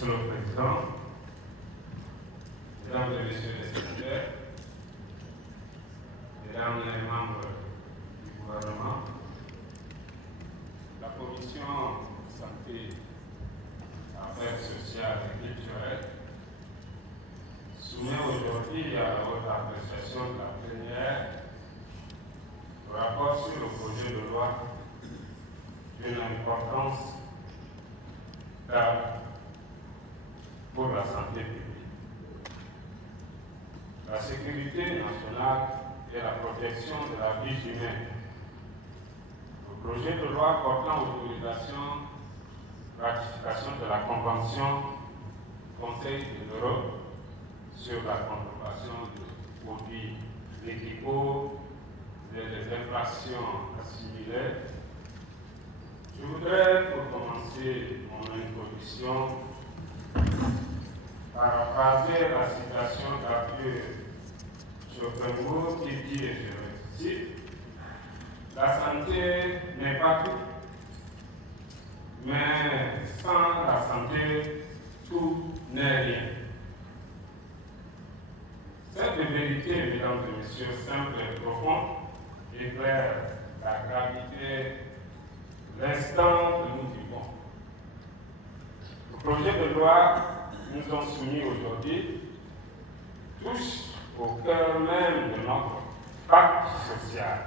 Monsieur le Président, Mesdames et Messieurs les sénateurs, Mesdames les membres du gouvernement, la Commission Santé, Affaires sociales et culturelles soumet aujourd'hui à votre appréciation de la plénière le rapport sur le projet de loi d'une importance grave pour la santé publique. La sécurité nationale et la protection de la vie humaine. Le projet de loi portant autorisation, ratification de la Convention du Conseil de l'Europe sur la contrefaçon de produits médicaux et des infractions assimilées. Je voudrais, pour commencer mon introduction, paraphraser la citation d'Arthur Schopenhauer qui dit, et je le cite, « La santé n'est pas tout, mais sans la santé, tout n'est rien. » Cette vérité, mesdames et messieurs, simple et profonde, éclaire la gravité de l'instant que nous vivons. Le projet de loi que nous sommes soumis aujourd'hui touche au cœur même de notre pacte social,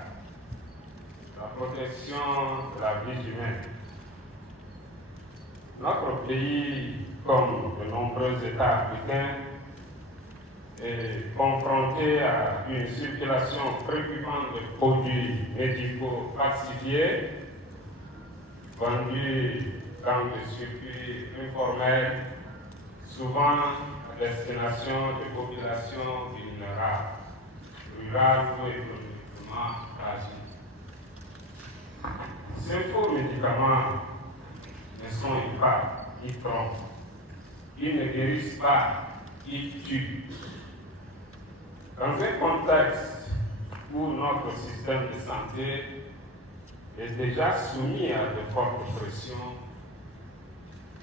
la protection de la vie humaine. Notre pays, comme de nombreux États africains, est confronté à une circulation préoccupante de produits médicaux falsifiés, vendus dans des circuits informels, souvent à destination de populations vulnérables, rurales ou économiquement fragiles. Ces faux médicaments ne sont pas, ils trompent. Ils ne guérissent pas, ils tuent. Dans un contexte où notre système de santé est déjà soumis à de fortes pressions,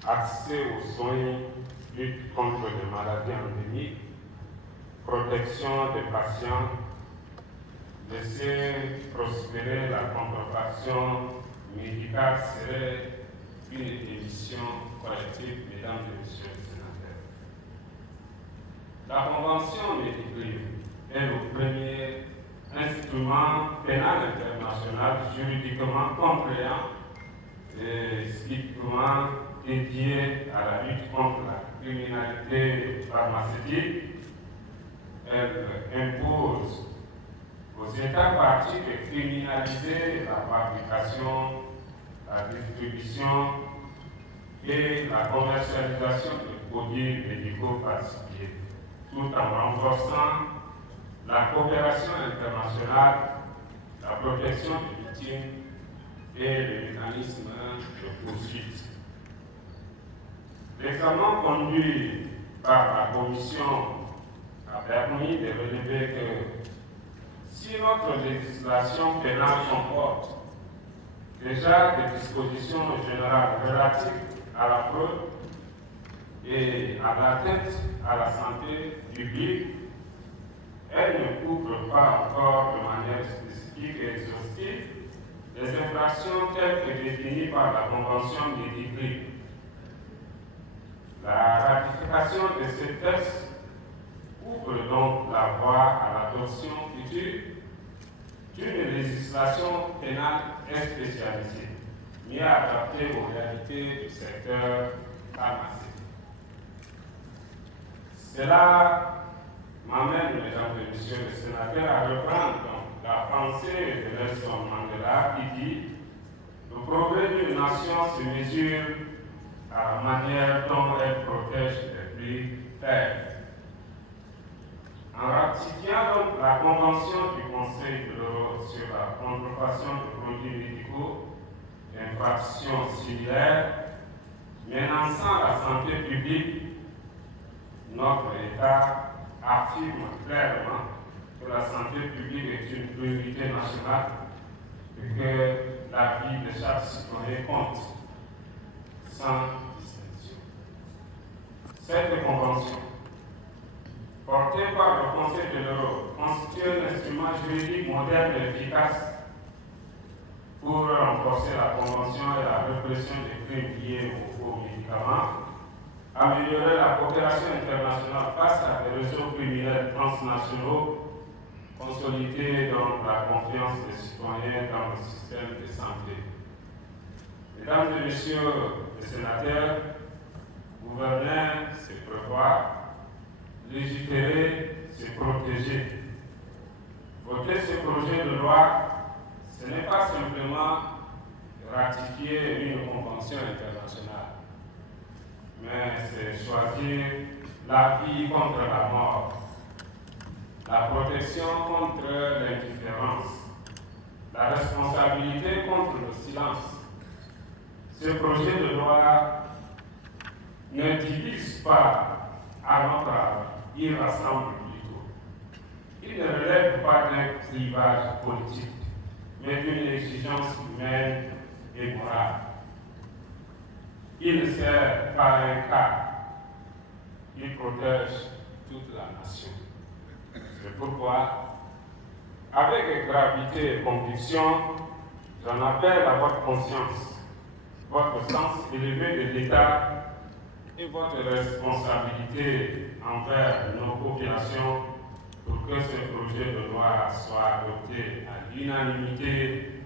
accès aux soins, lutte contre les maladies endémiques, protection des patients, laisser prospérer la contrefaçon médicale serait une émission collective, mesdames et messieurs les sénateurs. La Convention médicale est le premier instrument pénal international juridiquement contraignant et strictement dédié à la lutte contre la criminalité pharmaceutique. Elle impose aux États parties de criminaliser la fabrication, la distribution et la commercialisation de produits médicaux falsifiés, tout en renforçant la coopération internationale, la protection des victimes et les mécanismes de poursuite. L'examen conduit par la Commission a permis de relever que si notre législation pénale comporte déjà des dispositions générales relatives à la fraude et à l'atteinte à la santé publique, elle ne couvre pas encore de manière spécifique et exhaustive les infractions telles que définies par la Convention médicale. La ratification de ces textes ouvre donc la voie à l'adoption future d'une législation pénale spécialisée, mieux adaptée aux réalités du secteur pharmaceutique. Cela m'amène, mesdames et messieurs les sénateurs, à reprendre donc la pensée de Nelson Mandela qui dit « Le progrès d'une nation se mesure à la manière dont elle protège les plus faibles. » En ratifiant donc la Convention du Conseil de l'Europe sur la contrefaçon de produits médicaux, infractions similaires, menaçant la santé publique, notre État affirme clairement que la santé publique est une priorité nationale et que la vie de chaque citoyen compte, sans distinction. Cette convention, portée par le Conseil de l'Europe, constitue un instrument juridique moderne et efficace pour renforcer la convention et la répression des crimes liés aux faux médicaments, améliorer la coopération internationale face à des réseaux criminels transnationaux, consolider donc la confiance des citoyens dans le système de santé. Mesdames et messieurs les sénateurs, gouverner, c'est prévoir, légiférer, c'est protéger. Voter ce projet de loi, ce n'est pas simplement ratifier une convention internationale, mais c'est choisir la vie contre la mort, la protection contre l'indifférence, la responsabilité contre le silence. Ce projet de loi ne divise pas, à notre avis, il rassemble plutôt. Il ne relève pas d'un clivage politique, mais d'une exigence humaine et morale. Il ne sert pas un cas, il protège toute la nation. C'est pourquoi, avec gravité et conviction, j'en appelle à votre conscience, votre sens élevé de l'État et votre responsabilité envers nos populations pour que ce projet de loi soit adopté à l'unanimité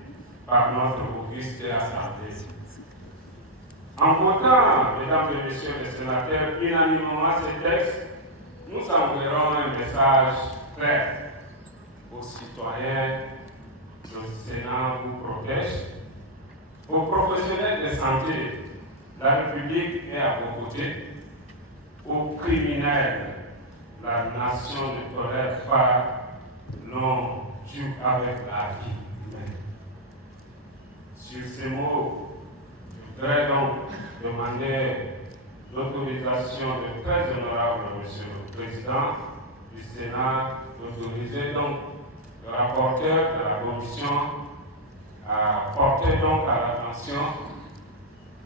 par notre auguste Assemblée. En votant, mesdames et messieurs les sénateurs, unanimement ce texte, nous enverrons un message clair aux citoyens. Le Sénat vous protège. Aux professionnels de santé, la République est à vos côtés. Aux criminels, la nation ne tolère pas l'on joue avec la vie humaine. Sur ces mots, je voudrais donc demander l'autorisation de très honorable Monsieur le Président du Sénat d'autoriser donc le rapporteur de la Commission à porter donc à l'attention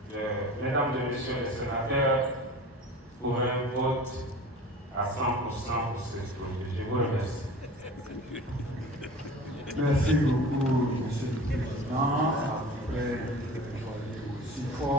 de mesdames et messieurs les sénateurs pour un vote à 100% pour ce projet. Je vous remercie. Merci beaucoup, Monsieur le Président. Après, je vais aussi fort.